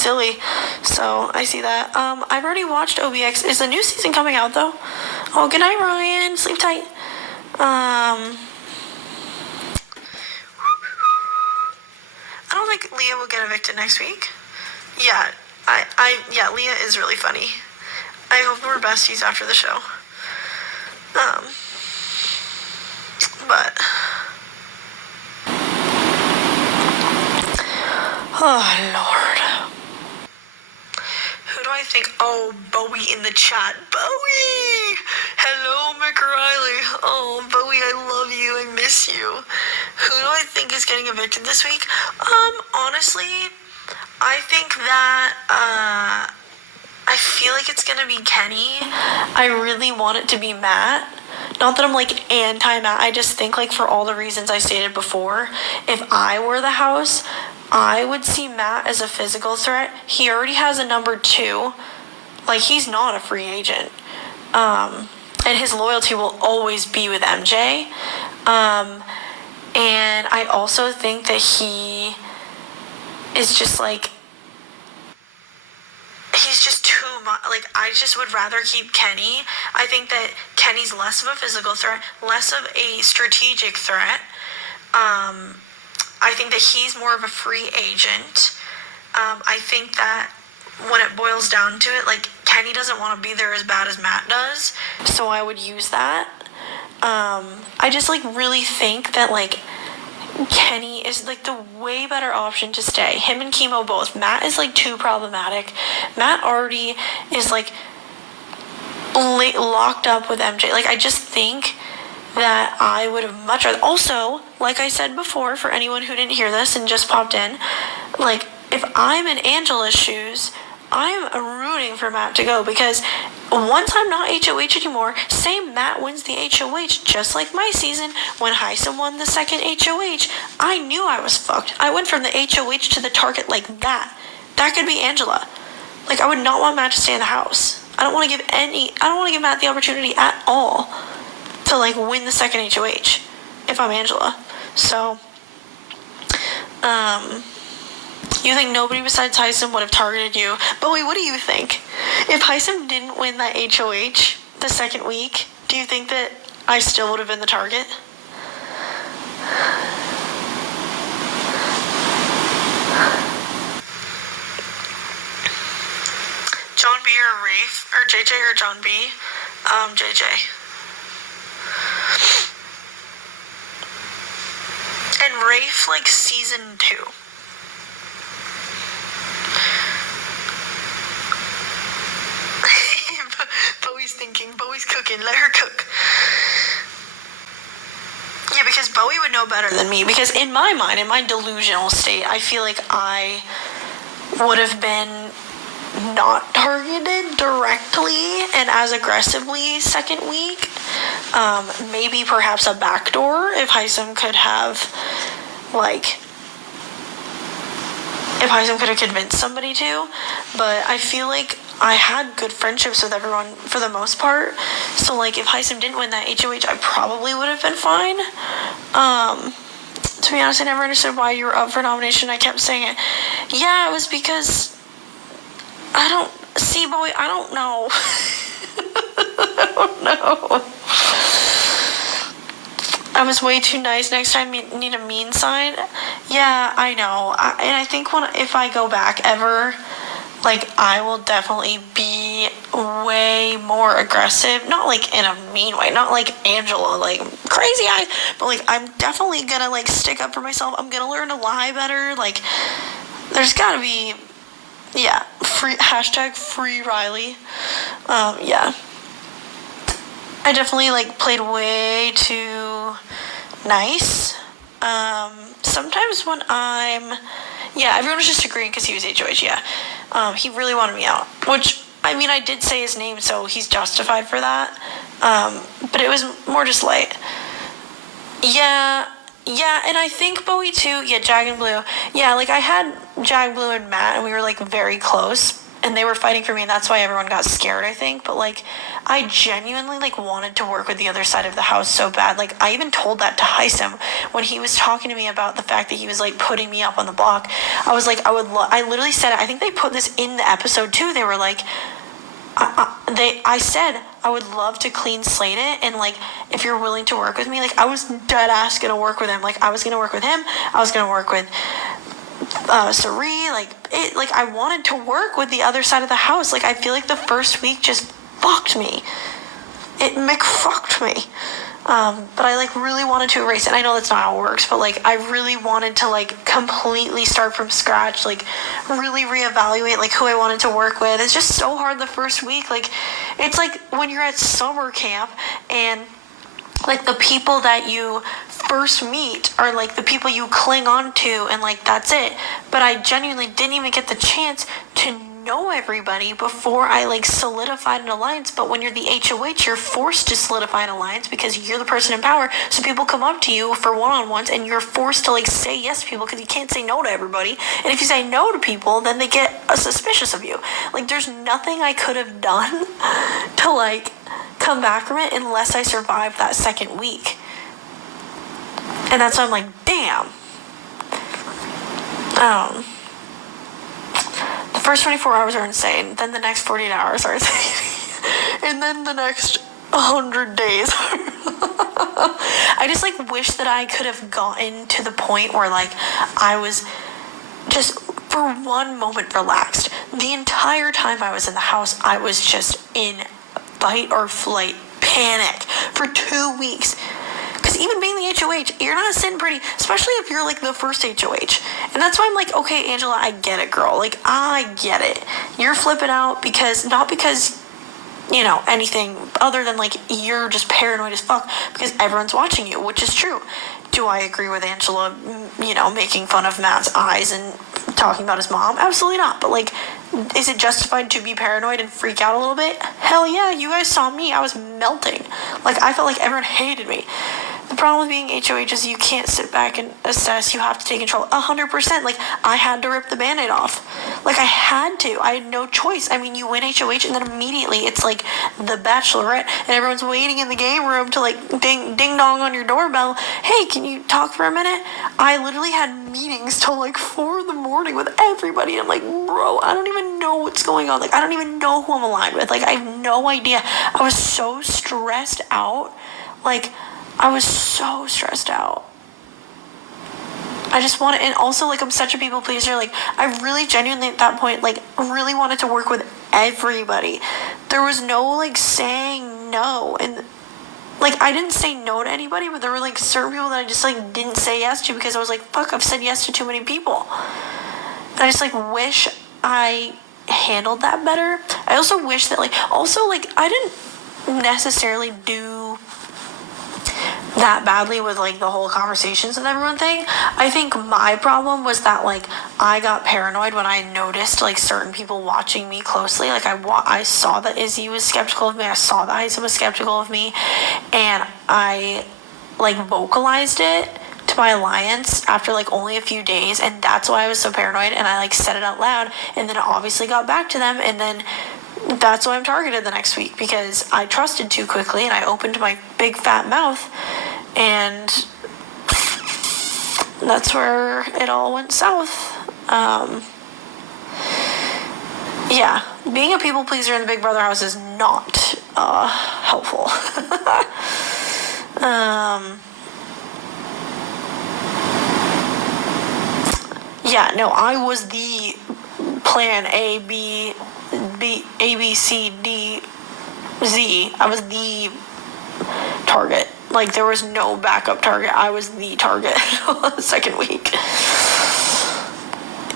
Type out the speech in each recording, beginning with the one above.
silly. So I see that. I've already watched OBX. Is the new season coming out though? Oh, good night, Ryan. Sleep tight. I don't think Leah will get evicted next week. Yeah, yeah, Leah is really funny. I hope we're besties after the show. But oh Lord. Who do I think? Oh, Bowie in the chat. Bowie! Hello, McReilly. Oh, Bowie, I love you. I miss you. Who do I think is getting evicted this week? Honestly, I think that, I feel like it's gonna be Kenny. I really want it to be Matt. Not that I'm like anti-Matt, I just think like for all the reasons I stated before, if I were the house, I would see Matt as a physical threat. He already has a number 2. Like, he's not a free agent. And his loyalty will always be with MJ. And I also think that he is just like, he's just too much. Like, I just would rather keep Kenny. I think that Kenny's less of a physical threat, less of a strategic threat. I think that he's more of a free agent. I think that when it boils down to it, like, Kenny doesn't want to be there as bad as Matt does, so I would use that. I just, like, really think that, like, Kenny is, like, the way better option to stay. Him and Chemo both. Matt is, like, too problematic. Matt already is, like, locked up with MJ. Like, I just think that I would have much rather. Also, like I said before, for anyone who didn't hear this and just popped in, like, if I'm in Angela's shoes, I'm rooting for Matt to go, because once I'm not HOH anymore, say Matt wins the HOH, just like my season when Heisem won the second HOH, I knew I was fucked. I went from the HOH to the target like that. That could be Angela. Like, I would not want Matt to stay in the house. I don't want to give Matt the opportunity at all to, like, win the second HOH if I'm Angela. So, you think nobody besides Heisem would have targeted you? But wait, what do you think? If Heisem didn't win that HOH the second week, do you think that I still would have been the target? John B or Rafe? Or JJ or John B? JJ. And Rafe, like, season 2. Bowie's thinking. Bowie's cooking. Let her cook. Yeah, because Bowie would know better than me. Because in my mind, in my delusional state, I feel like I would have been not targeted directly and as aggressively second week. Maybe perhaps a backdoor if Heisem could have, like, if Heisem could have convinced somebody to. But I feel like I had good friendships with everyone for the most part. So, like, if Heisem didn't win that HOH, I probably would have been fine. To be honest, I never understood why you were up for nomination. I kept saying it. Yeah, it was because I don't see, Bowie. I don't know. I don't know. I was way too nice. Next time you need a mean sign. Yeah, I know. And I think if I go back ever, like, I will definitely be way more aggressive. Not, like, in a mean way. Not like Angela, like, crazy eyes. But, like, I'm definitely gonna, like, stick up for myself. I'm gonna learn to lie better. Like, there's gotta be, yeah, free Reilly. Yeah. I definitely, like, played way too nice. Sometimes when yeah, everyone was just agreeing because he was HOH, yeah. He really wanted me out, which, I mean, I did say his name, so he's justified for that. But it was more just light. Yeah, and I think Bowie too. Yeah, Jag and Blue. Yeah, like, I had Jag, Blue, and Matt, and we were, like, very close. and they were fighting for me, and that's why everyone got scared, I think. But like, I genuinely like wanted to work with the other side of the house so bad. Like, I even told that to Heisem when he was talking to me about the fact that he was like putting me up on the block. I was like, I literally said it. I think they put this in the episode too. They were like, I said I would love to clean slate it, and like, if you're willing to work with me, like, I was dead ass gonna work with him. Like, I was gonna work with him. I was gonna work with Sari, like I wanted to work with the other side of the house. Like, I feel like the first week just fucked me. It McFucked me. But I like really wanted to erase it. I know that's not how it works, but like, I really wanted to like completely start from scratch, like really reevaluate like who I wanted to work with. It's just so hard the first week. Like, it's like when you're at summer camp and like the people that you first meet are like the people you cling on to, and like that's it. But I genuinely didn't even get the chance to know everybody before I like solidified an alliance. But when you're the HOH, you're forced to solidify an alliance because you're the person in power. So people come up to you for one-on-ones, and you're forced to like say yes to people because you can't say no to everybody. And if you say no to people, then they get suspicious of you. Like, there's nothing I could have done to like come back from it unless I survived that second week. And that's why I'm like, damn. The first 24 hours are insane. Then the next 48 hours are insane. And then the next 100 days. I just like wish that I could have gotten to the point where like I was just for one moment relaxed. The entire time I was in the house, I was just in fight or flight panic for 2 weeks. Because even being the HOH, you're not sitting pretty, especially if you're like the first HOH. And that's why I'm like, okay, Angela, I get it, girl. Like, I get it. You're flipping out not because, you know, anything other than like you're just paranoid as fuck because everyone's watching you, which is true. Do I agree with Angela, you know, making fun of Matt's eyes and talking about his mom? Absolutely not. But like, is it justified to be paranoid and freak out a little bit? Hell yeah, you guys saw me. I was melting. Like, I felt like everyone hated me. The problem with being HOH is you can't sit back and assess. You have to take control 100%. Like, I had to rip the Band-Aid off. Like, I had to. I had no choice. I mean, you win HOH and then immediately it's like the Bachelorette and everyone's waiting in the game room to like ding dong on your doorbell. Hey, can you talk for a minute? I literally had meetings till like 4 in the morning with everybody. And I'm like, bro, I don't even know what's going on. Like, I don't even know who I'm aligned with. Like, I have no idea. I was so stressed out. Like, I was so stressed out. I just wanted, and also like I'm such a people pleaser. Like, I really genuinely at that point like really wanted to work with everybody. There was no like saying no, and like I didn't say no to anybody, but there were like certain people that I just like didn't say yes to because I was like, fuck, I've said yes to too many people. And I just like wish I handled that better. I also wish that like I didn't necessarily do that badly with like the whole conversations with everyone thing. I think my problem was that like I got paranoid when I noticed like certain people watching me closely. Like I saw that Izzy was skeptical of me. I saw that Heisem was skeptical of me, and I like vocalized it to my alliance after like only a few days, and that's why I was so paranoid. And I like said it out loud, and then it obviously got back to them, and then that's why I'm targeted the next week, because I trusted too quickly and I opened my big fat mouth, and that's where it all went south. Yeah, being a people pleaser in the Big Brother house is not helpful. Yeah, no, I was the plan A, B, C, D, Z. I was the target. Like, there was no backup target. I was the target the second week.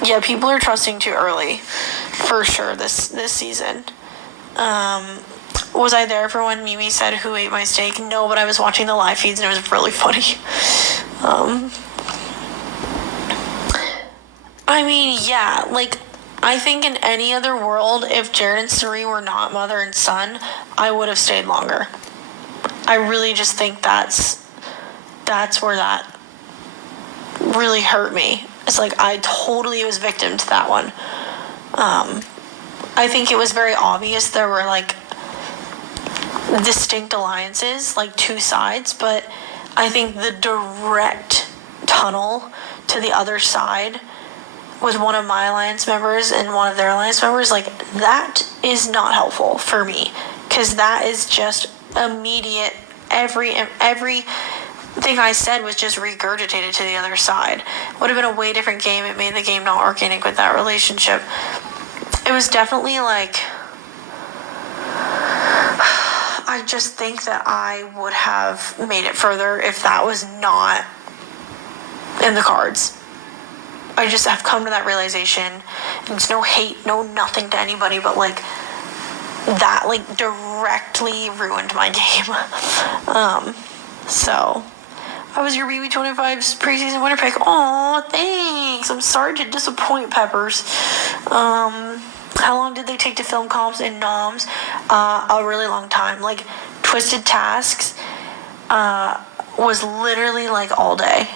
Yeah, people are trusting too early, for sure, this season. Was I there for when Mimi said, "Who ate my steak?" No, but I was watching the live feeds and it was really funny. I mean, yeah, like, I think in any other world, if Jared and Sari were not mother and son, I would have stayed longer. I really just think that's where that really hurt me. It's like I totally was victim to that one. I think it was very obvious there were like distinct alliances, like two sides, but I think the direct tunnel to the other side with one of my alliance members and one of their alliance members, like, that is not helpful for me, because that is just immediate. Every thing I said was just regurgitated to the other side. Would have been a way different game. It made the game not organic with that relationship. It was definitely like, I just think that I would have made it further if that was not in the cards. I just have come to that realization, and it's no hate, no nothing to anybody, but like, that like directly ruined my game. So I was your BB25's preseason winner pick. Aw, thanks. I'm sorry to disappoint, Peppers. How long did they take to film comps and noms? A really long time. Like, Twisted Tasks was literally like all day.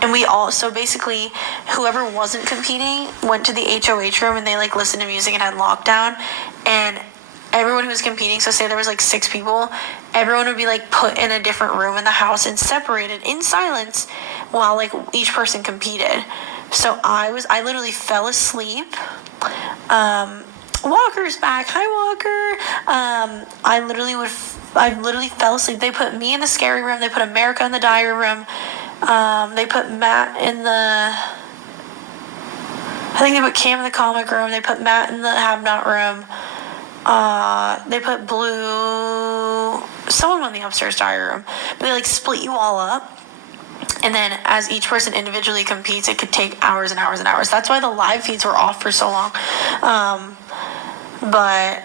And we all, so basically, whoever wasn't competing went to the HOH room and they like listened to music and had lockdown. And everyone who was competing, so say there was like 6 people, everyone would be like put in a different room in the house and separated in silence while like each person competed. So I literally fell asleep. Walker's back. Hi, Walker. I literally fell asleep. They put me in the scary room. They put America in the diary room. They put Matt in the, I think they put Cam in the comic room. They put Matt in the have not room. They put Blue, someone in the upstairs diary room. But they like split you all up. And then as each person individually competes, it could take hours and hours and hours. That's why the live feeds were off for so long. But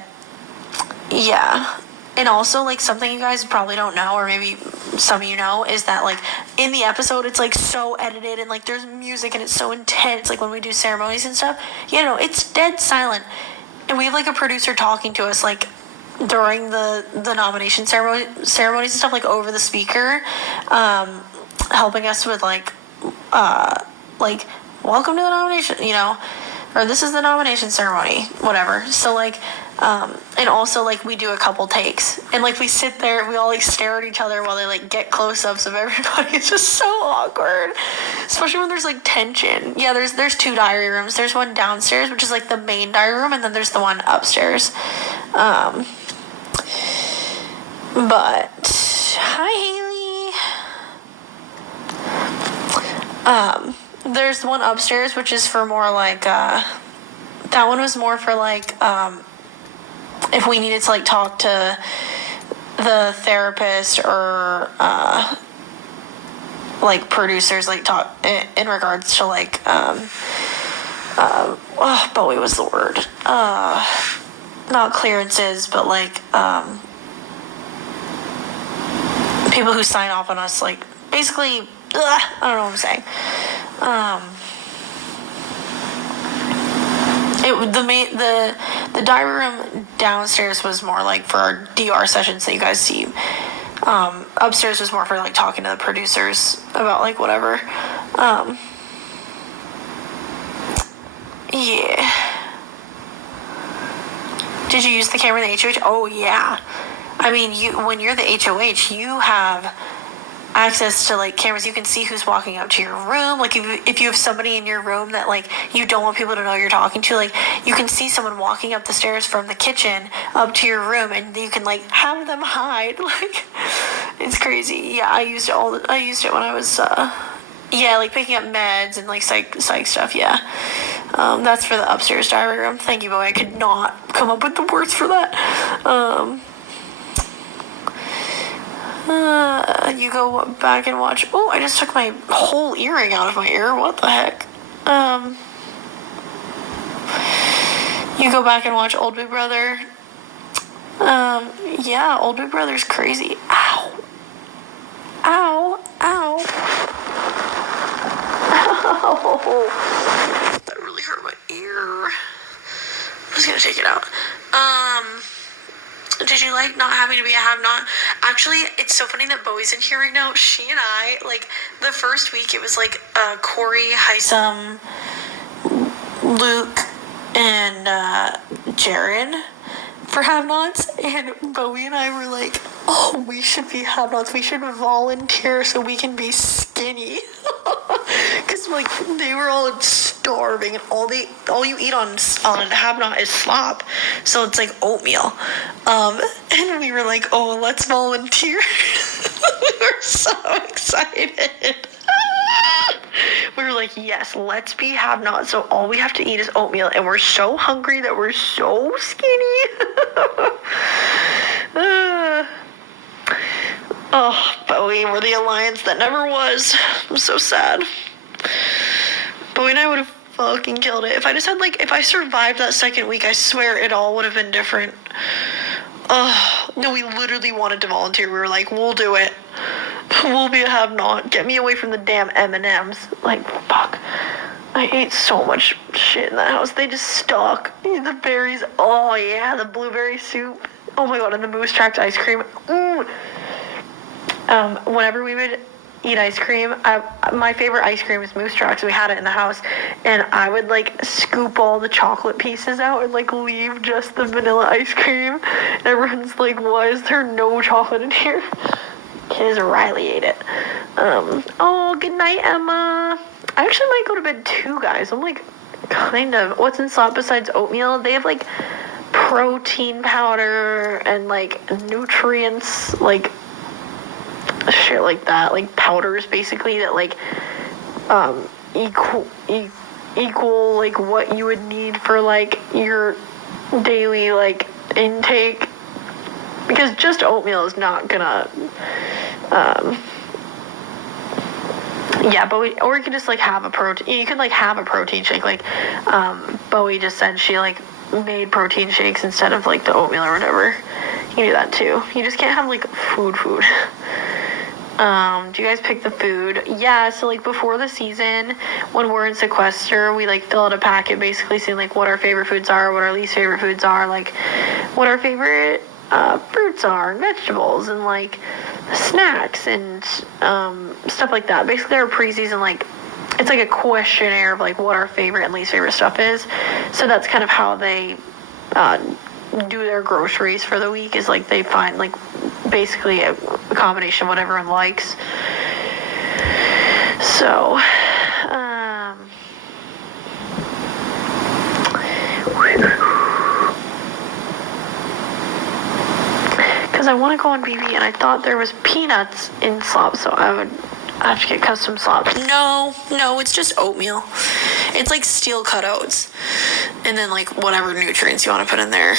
yeah. And also, like, something you guys probably don't know, or maybe some of you know, is that, like, in the episode, it's, like, so edited, and, like, there's music, and it's so intense, like, when we do ceremonies and stuff. You know, it's dead silent. And we have, like, a producer talking to us, like, during the nomination ceremonies and stuff, like, over the speaker, helping us with, like, welcome to the nomination, you know, or this is the nomination ceremony, whatever. So, like, and also, like, we do a couple takes, and, like, we sit there and we all, like, stare at each other while they, like, get close-ups of everybody. It's just so awkward, especially when there's, like, tension. Yeah, there's 2 diary rooms. There's one downstairs, which is, like, the main diary room, and then there's the one upstairs. But hi, Haley. There's one upstairs, which is for more, like, that one was more for, like, if we needed to, like, talk to the therapist or, like, producers, like, talk in regards to, like, Bowie was the word. Not clearances, but, like, people who sign off on us, like, basically, I don't know what I'm saying. The diary room downstairs was more like for our DR sessions that you guys see. Upstairs was more for like talking to the producers about like whatever. Yeah. Did you use the camera in the HOH? Oh yeah. I mean, when you're the HOH, you have access to like cameras. You can see who's walking up to your room. Like if you have somebody in your room that like you don't want people to know you're talking to, like you can see someone walking up the stairs from the kitchen up to your room, and you can like have them hide. Like it's crazy. Yeah, I used it when I was like picking up meds and like psych stuff. Yeah. That's for the upstairs diary room. Thank you, Boy. I could not come up with the words for that. You go back and watch. Oh, I just took my whole earring out of my ear. What the heck? You go back and watch Old Big Brother. Yeah, Old Big Brother's crazy. Ow. Ow. Ow. Ow. That really hurt my ear. I'm just gonna take it out. Did you like not having to be a have-not? Actually, it's so funny that Bowie's in here right now. She and I, like, the first week, it was, like, Corey, Heisam, Luke, and Jared for have-nots, and Bowie and I were like, oh, we should be have-nots. We should volunteer so we can be skinny. Because, like, they were all starving, and all you eat on have-not is slop. So it's like oatmeal. And we were like, oh, let's volunteer. We were so excited. We were like, yes, let's be have-not. So all we have to eat is oatmeal, and we're so hungry that we're so skinny. Oh, Bowie, we're the alliance that never was. I'm so sad. Bowie and I would have fucking killed it. If I just had, like, if I survived that second week, I swear it all would have been different. No, we literally wanted to volunteer. We were like, we'll do it. We'll be a have-not. Get me away from the damn M&Ms. Like, fuck. I ate so much shit in that house. They just stuck. The berries. Oh, yeah. The blueberry soup. Oh, my God. And the Moose Tracks ice cream. Whenever we would eat ice cream, my favorite ice cream is Moose Tracks. We had it in the house. And I would, like, scoop all the chocolate pieces out and, like, leave just the vanilla ice cream. And everyone's like, why is there no chocolate in here? Because Reilly ate it. Oh, good night, Emma. I actually might go to bed too, guys. I'm like, kind of. What's in slop besides oatmeal? They have, like, protein powder and, like, nutrients, like, shit like that. Like, powders, basically, that, like, equal, like, what you would need for, like, your daily, like, intake. Because just oatmeal is not gonna, yeah, but or you can just, like, have a protein, you can, like, have a protein shake, like, Bowie just said she, like, made protein shakes instead of, like, the oatmeal or whatever. You can do that, too. You just can't have, like, food. Do you guys pick the food? Yeah, so, like, before the season, when we're in sequester, we, like, fill out a packet basically saying, like, what our favorite foods are, what our least favorite foods are, like, what our favorite fruits are, and vegetables, and, like, snacks, and stuff like that. Basically, our preseason, like, it's like a questionnaire of, like, what our favorite and least favorite stuff is. So that's kind of how they do their groceries for the week, is, like, they find, like, basically a combination of what everyone likes. So, because I want to go on BB, and I thought there was peanuts in slop, so I would have to get custom slop. No, it's just oatmeal. It's like steel cut oats, and then, like, whatever nutrients you want to put in there.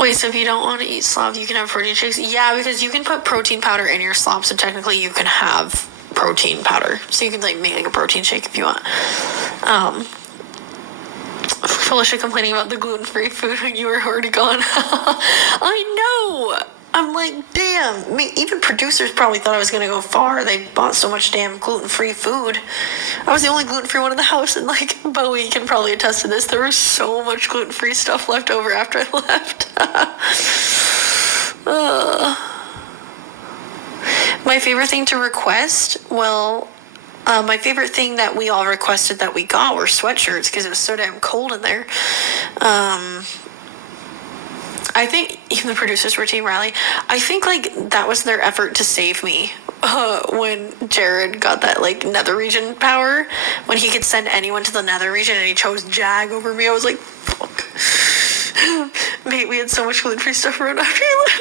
Wait, so if you don't want to eat slop, you can have protein shakes? Yeah, because you can put protein powder in your slop, so technically you can have protein powder. So you can, like, make, like, a protein shake if you want. Felicia complaining about the gluten-free food when you were already gone. I know! I'm like, damn. Even producers probably thought I was going to go far. They bought so much damn gluten-free food. I was the only gluten-free one in the house, and, like, Bowie can probably attest to this. There was so much gluten-free stuff left over after I left. My favorite thing to request? Well, my favorite thing that we all requested that we got were sweatshirts, because it was so damn cold in there. I think even the producers were Team Reilly. I think, like, that was their effort to save me. When Jared got that, like, nether region power, when he could send anyone to the nether region, and he chose Jag over me, I was like, fuck. Mate, we had so much gluten-free stuff around after you left.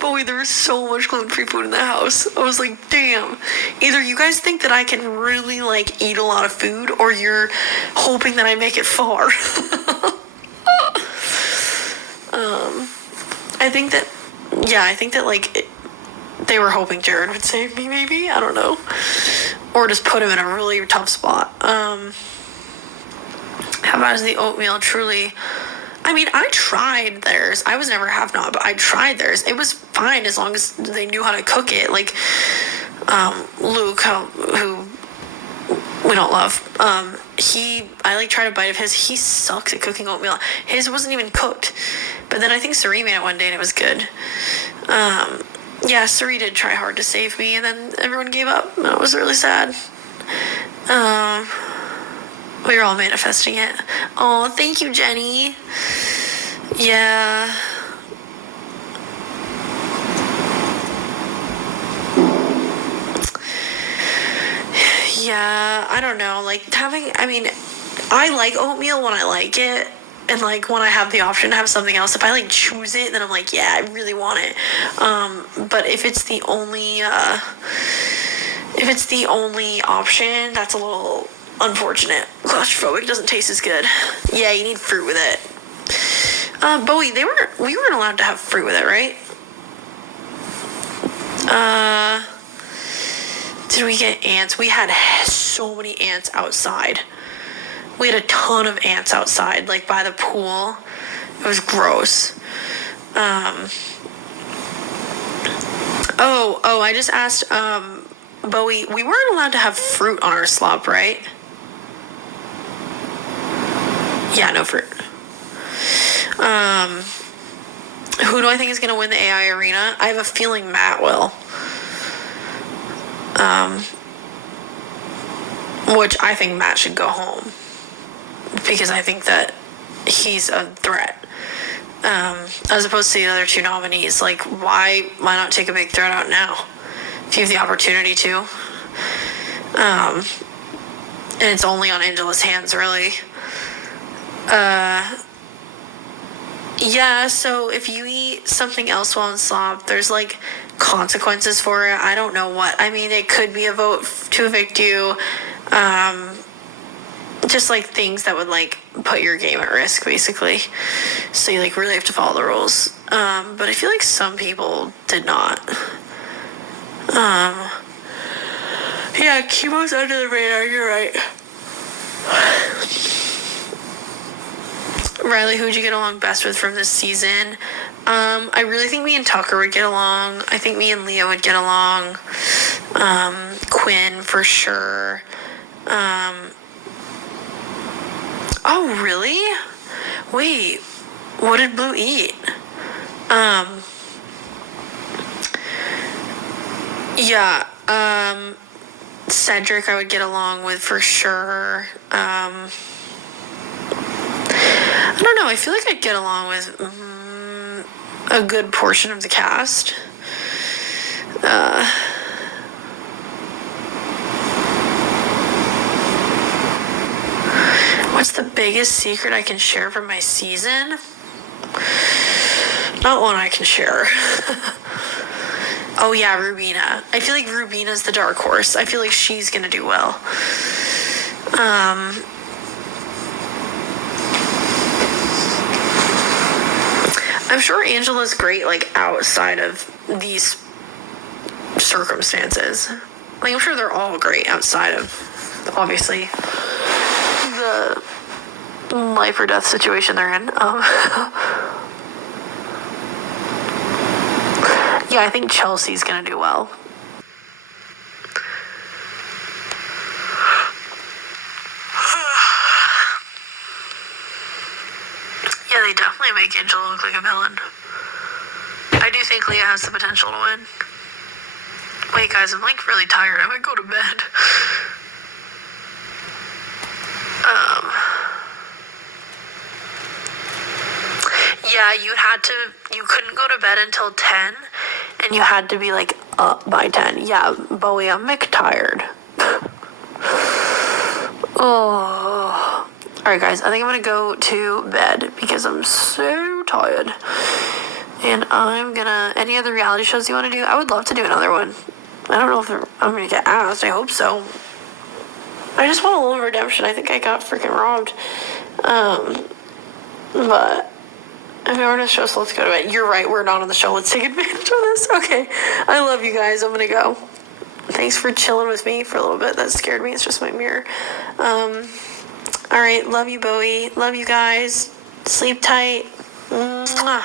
But wait, there was so much gluten-free food in the house. I was like, damn. Either you guys think that I can really, like, eat a lot of food, or you're hoping that I make it far. I think that, like, they were hoping Jared would save me, maybe? I don't know. Or just put him in a really tough spot. How about the oatmeal? Truly, I mean, I tried theirs. I was never have-not, but I tried theirs. It was fine as long as they knew how to cook it. Like, Luke, who we don't love, I, like, tried a bite of his. He sucks at cooking oatmeal. His wasn't even cooked. But then I think Serene made it one day, and it was good. Yeah, Suri did try hard to save me, and then everyone gave up. And it was really sad. We were all manifesting it. Oh, thank you, Jenny. Yeah. Yeah, I don't know. Like, I like oatmeal when I like it. And, like, when I have the option to have something else, if I, like, choose it, then I'm like, yeah, I really want it. But if it's the only option, that's a little unfortunate. Claustrophobic doesn't taste as good. Yeah, you need fruit with it. Bowie, we weren't allowed to have fruit with it, right? Did we get ants? We had so many ants outside. We had a ton of ants outside, like by the pool. It was gross. I just asked, Bowie, we weren't allowed to have fruit on our slop, right? Yeah, no fruit. Who do I think is going to win the AI arena? I have a feeling Matt will. Which I think Matt should go home. Because I think that he's a threat. As opposed to the other two nominees. Like, why not take a big threat out now? If you have the opportunity to. And it's only on Angela's hands, really. Yeah, so if you eat something else while in slop, there's, like, consequences for it. I don't know what. I mean, it could be a vote to evict you. Just, like, things that would, like, put your game at risk, basically. So you, like, really have to follow the rules. But I feel like some people did not. Yeah, chemo's under the radar, you're right. Reilly, who'd you get along best with from this season? I really think me and Tucker would get along. I think me and Leo would get along. Quinn, for sure. Oh, really? Wait, what did Blue eat? Yeah, Cedric I would get along with for sure. I don't know, I feel like I'd get along with a good portion of the cast. What's the biggest secret I can share from my season? Not one I can share. Oh yeah, Rubina. I feel like Rubina's the dark horse. I feel like she's gonna do well. I'm sure Angela's great, like, outside of these circumstances. Like, I'm sure they're all great outside of, obviously, the life or death situation they're in. Yeah, I think Chelsea's gonna do well. Yeah, they definitely make Angela look like a villain. I do think Leah has the potential to win. Wait, guys, I'm, like, really tired. I might go to bed. Yeah, you couldn't go to bed until 10, and you had to be, like, up by 10. Yeah, Bowie, I'm tired. Oh. Alright, guys, I think I'm gonna go to bed because I'm so tired. And any other reality shows you want to do? I would love to do another one. I don't know if I'm gonna get asked. I hope so. I just want a little redemption. I think I got freaking robbed. But if we were on the show, so let's go to bed. You're right, we're not on the show. Let's take advantage of this. Okay. I love you guys. I'm gonna go. Thanks for chilling with me for a little bit. That scared me. It's just my mirror. Alright, love you, Bowie. Love you guys. Sleep tight. Mwah.